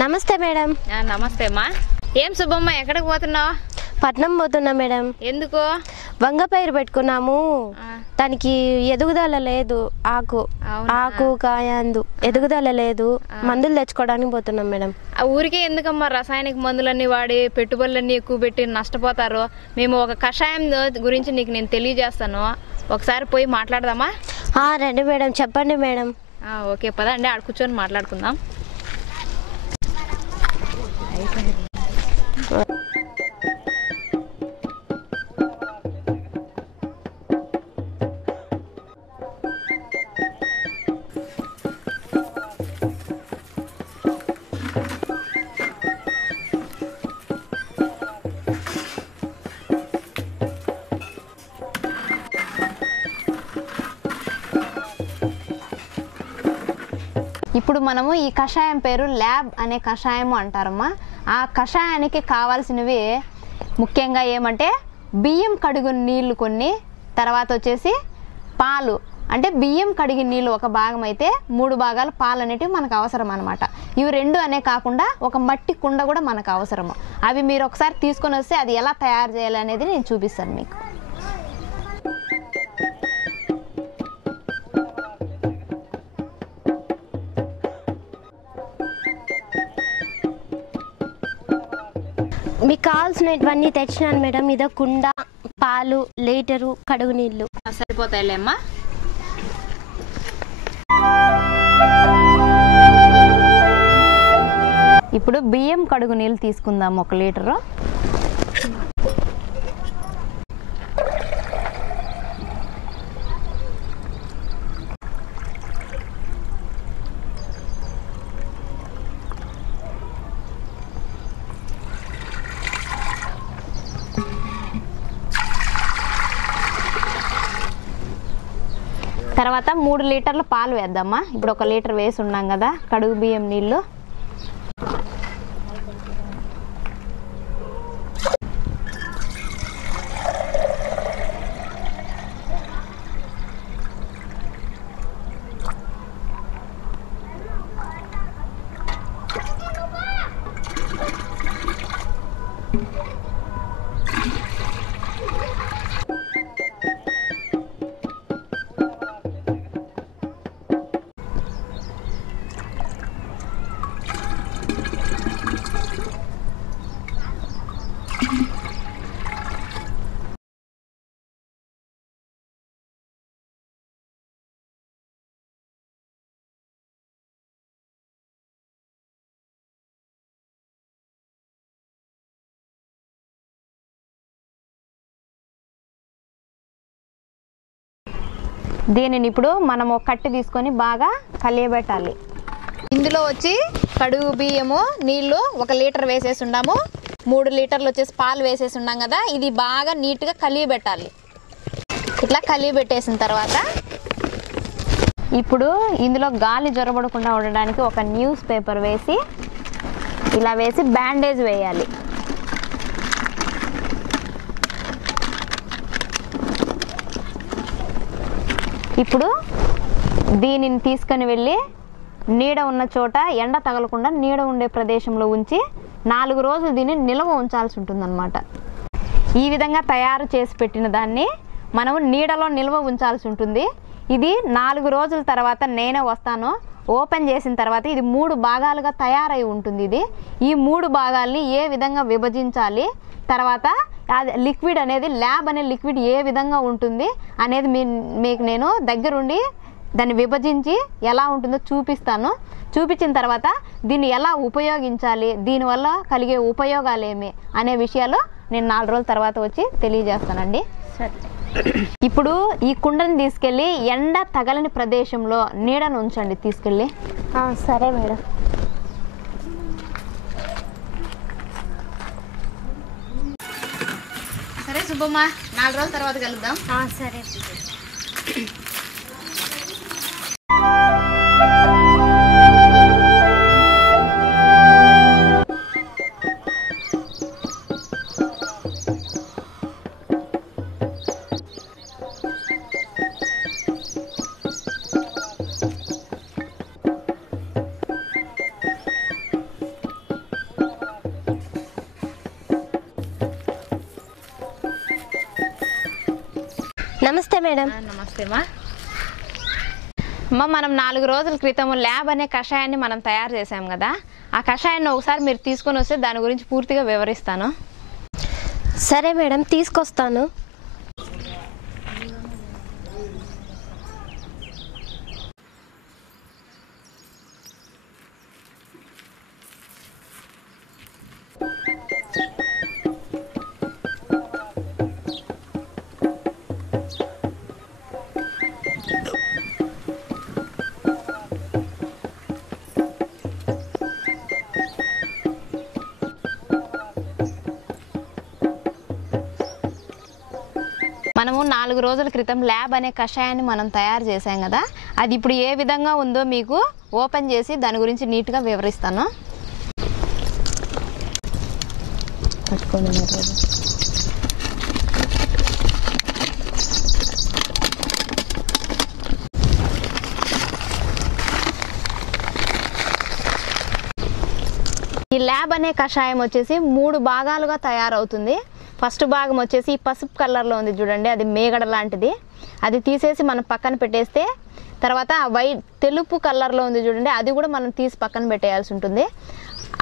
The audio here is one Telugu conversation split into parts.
నమస్తే మేడం. నమస్తే అమ్మా. ఏం సుబ్బమ్మ, ఎక్కడికి పోతున్నావు? పట్నం పోతున్నా మేడం. ఎందుకు? వంగ పైరు పెట్టుకున్నాము, దానికి ఎదుగుదల లేదు. ఆకు కాయ ఎదుగుదల లేదు. మందులు తెచ్చుకోవడానికి పోతున్నాం మేడం. ఆ ఊరికే ఎందుకమ్మా రసాయనిక మందులన్నీ వాడి పెట్టుబడులన్నీ ఎక్కువ పెట్టి నష్టపోతారు? మేము ఒక కషాయం గురించి నీకు నేను తెలియజేస్తాను, ఒకసారి పోయి మాట్లాడదామా? రండి మేడం, చెప్పండి మేడం. ఓకే పద అండి, ఆడ కూర్చొని మాట్లాడుకుందాం. ఇప్పుడు మనము ఈ కషాయం పేరు ల్యాబ్ అనే కషాయము అంటారమ్మా. ఆ కషాయానికి కావాల్సినవి ముఖ్యంగా ఏమంటే బియ్యం కడుగు నీళ్లు కొన్ని, తర్వాత వచ్చేసి పాలు, అంటే బియ్యం కడిగిన నీళ్ళు ఒక భాగం అయితే 3 భాగాలు పాలు అనేటివి మనకు అవసరం అనమాట. ఇవి 2 అనే కాకుండా ఒక మట్టి కుండ కూడా మనకు అవసరము. అవి మీరు ఒకసారి తీసుకొని వస్తే అది ఎలా తయారు చేయాలి అనేది నేను చూపిస్తాను మీకు. మీకు కావాల్సినవన్నీ తెచ్చినాను మేడం. ఇదో కుండ, పాలు, లీటరు, కడుగు నీళ్ళు సరిపోతాయిలే అమ్మా. ఇప్పుడు బియ్యం కడుగు నీళ్ళు తీసుకుందాం 1 లీటరు. తర్వాత 3 లీటర్ల పాలు వేద్దామా. ఇప్పుడు 1 లీటర్ వేసి ఉన్నాం కదా కడుగు బియ్యం నీళ్ళు. దీనిని ఇప్పుడు మనము కట్టి తీసుకొని బాగా కలియబెట్టాలి. ఇందులో వచ్చి కడుగు బియ్యము నీళ్లు 1 లీటర్ వేసేసి ఉన్నాము, 3 లీటర్లు వచ్చేసి పాలు వేసేసి ఉన్నాం కదా. ఇది బాగా నీట్గా కలియబెట్టాలి. ఇట్లా కలియబెట్టేసిన తర్వాత ఇప్పుడు ఇందులో గాలి జొరబడకుండా ఉండడానికి ఒక న్యూస్ పేపర్ వేసి ఇలా వేసి బ్యాండేజ్ వేయాలి. ఇప్పుడు దీనిని తీసుకొని వెళ్ళి నీడ ఉన్న చోట, ఎండ తగలకుండా నీడ ఉండే ప్రదేశంలో ఉంచి 4 రోజులు దీన్ని నిల్వ ఉంచాల్సి ఉంటుందన్నమాట. ఈ విధంగా తయారు చేసి పెట్టిన దాన్ని మనం నీడలో నిల్వ ఉంచాల్సి ఉంటుంది. ఇది 4 రోజుల తర్వాత నేనే వస్తాను, ఓపెన్ చేసిన తర్వాత ఇది 3 భాగాలుగా తయారై ఉంటుంది. ఈ 3 భాగాల్ని ఏ విధంగా విభజించాలి, తర్వాత లిక్విడ్ అనేది ల్యాబ్ అనే లిక్విడ్ ఏ విధంగా ఉంటుంది అనేది మీకు నేను దగ్గరుండి దాన్ని విభజించి ఎలా ఉంటుందో చూపిస్తాను. చూపించిన తర్వాత దీన్ని ఎలా ఉపయోగించాలి, దీనివల్ల కలిగే ఉపయోగాలు ఏమి అనే విషయాలు నేను 4 రోజుల తర్వాత వచ్చి తెలియజేస్తానండి. సరే. ఇప్పుడు ఈ కుండని తీసుకెళ్ళి ఎండ తగలని ప్రదేశంలో నీడను ఉంచండి తీసుకెళ్ళి. సరే మేడం. సరే సుబ్బమ్మ, 4 రోజుల తర్వాత కలుద్దాం. సరే. మేడం. నమస్తే అమ్మా. మనం 4 రోజుల క్రితం ల్యాబ్ అనే కషాయాన్ని మనం తయారు చేసాం కదా, ఆ కషాయాన్ని ఒకసారి మీరు తీసుకొని వస్తే దాని గురించి పూర్తిగా వివరిస్తాను. సరే మేడం, తీసుకొస్తాను. మనము 4 రోజుల క్రితం ల్యాబ్ అనే కషాయాన్ని మనం తయారు చేసాం కదా, అది ఇప్పుడు ఏ విధంగా ఉందో మీకు ఓపెన్ చేసి దాని గురించి నీట్గా వివరిస్తాను. ఈ ల్యాబ్ అనే కషాయం వచ్చేసి 3 భాగాలుగా తయారవుతుంది. ఫస్ట్ భాగం వచ్చేసి పసుపు కలర్లో ఉంది చూడండి, అది మేగడ లాంటిది. అది తీసేసి మనం పక్కన పెట్టేస్తే, తర్వాత తెలుపు కలర్లో ఉంది చూడండి, అది కూడా మనం తీసి పక్కన పెట్టేయాల్సి ఉంటుంది.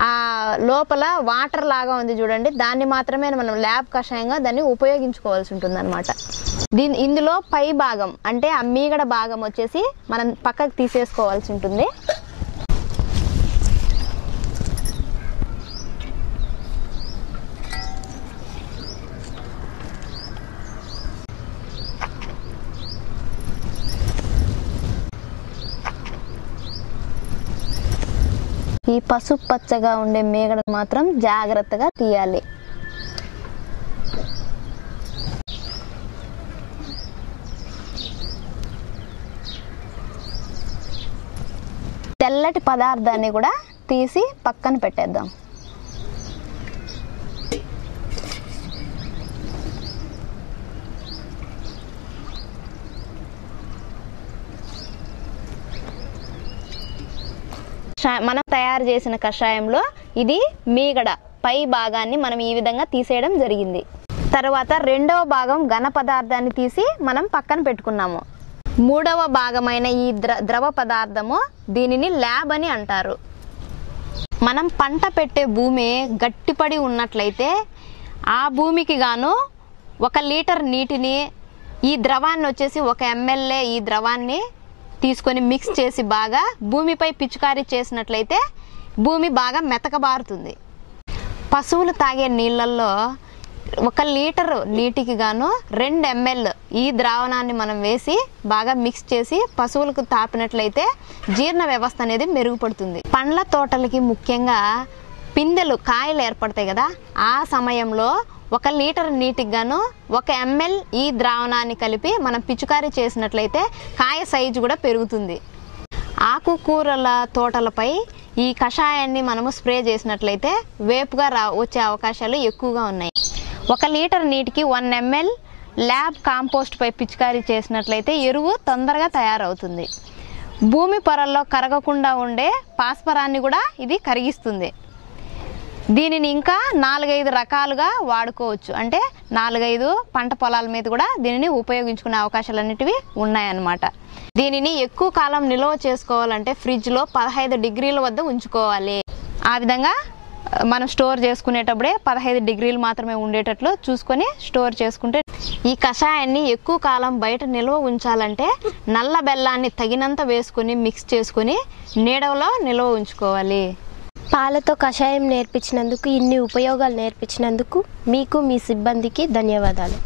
ఆ లోపల వాటర్ లాగా ఉంది చూడండి, దాన్ని మాత్రమే మనం ల్యాబ్ కషాయంగా దాన్ని ఉపయోగించుకోవాల్సి ఉంటుంది అనమాట. ఇందులో పై భాగం అంటే ఆ మీగడ భాగం వచ్చేసి మనం పక్కకు తీసేసుకోవాల్సి ఉంటుంది. ఈ పసుపు పచ్చగా ఉండే మేగడ మాత్రం జాగ్రత్తగా తీయాలి. తెల్లటి పదార్థాన్ని కూడా తీసి పక్కన పెట్టేద్దాం. మనం తయారు చేసిన కషాయంలో ఇది మీగడ పై భాగాన్ని మనం ఈ విధంగా తీసేయడం జరిగింది. తర్వాత రెండవ భాగం ఘన పదార్థాన్ని తీసి మనం పక్కన పెట్టుకున్నాము. మూడవ భాగమైన ఈ ద్రవ పదార్థము, దీనిని ల్యాబ్ అని అంటారు. మనం పంట పెట్టే భూమి గట్టిపడి ఉన్నట్లయితే ఆ భూమికి గాను 1 లీటర్ నీటిని, ఈ ద్రవాన్ని వచ్చేసి 1 ml ఈ ద్రవాన్ని తీసుకొని మిక్స్ చేసి బాగా భూమిపై పిచికారీ చేసినట్లయితే భూమి బాగా మెతకబారుతుంది. పశువులు తాగే నీళ్ళల్లో 1 లీటర్ నీటికి గాను 2 ml ఈ ద్రావణాన్ని మనం వేసి బాగా మిక్స్ చేసి పశువులకు తాపినట్లయితే జీర్ణ వ్యవస్థ అనేది మెరుగుపడుతుంది. పండ్ల తోటలకి ముఖ్యంగా పిందెలు, కాయలు ఏర్పడతాయి కదా, ఆ సమయంలో 1 లీటర్ నీటికి గాను 1 ml ఈ ద్రావణాన్ని కలిపి మనం పిచికారీ చేసినట్లయితే కాయ సైజు కూడా పెరుగుతుంది. ఆకుకూరల తోటలపై ఈ కషాయాన్ని మనము స్ప్రే చేసినట్లయితే వేపుగా వచ్చే అవకాశాలు ఎక్కువగా ఉన్నాయి. 1 లీటర్ నీటికి 1 ml ల్యాబ్ కాంపోస్ట్ పై పిచికారీ చేసినట్లయితే ఎరువు తొందరగా తయారవుతుంది. భూమి పొరల్లో కరగకుండా ఉండే భాస్వరాన్ని కూడా ఇది కరిగిస్తుంది. దీనిని ఇంకా 4-5 రకాలుగా వాడుకోవచ్చు. అంటే 4-5 పంట పొలాల మీద కూడా దీనిని ఉపయోగించుకునే అవకాశాలు అన్నిటివి ఉన్నాయన్నమాట. దీనిని ఎక్కువ కాలం నిల్వ చేసుకోవాలంటే ఫ్రిడ్జ్లో 15 డిగ్రీల వద్ద ఉంచుకోవాలి. ఆ విధంగా మనం స్టోర్ చేసుకునేటప్పుడే 15 డిగ్రీలు మాత్రమే ఉండేటట్లు చూసుకొని స్టోర్ చేసుకుంటే, ఈ కషాయాన్ని ఎక్కువ కాలం బయట నిల్వ ఉంచాలంటే నల్ల బెల్లాన్ని తగినంత వేసుకొని మిక్స్ చేసుకొని నీడలో నిల్వ ఉంచుకోవాలి. పాలతో కషాయం నేర్పించినందుకు, ఇన్ని ఉపయోగాలు నేర్పించినందుకు మీకు, మీ సిబ్బందికి ధన్యవాదాలు.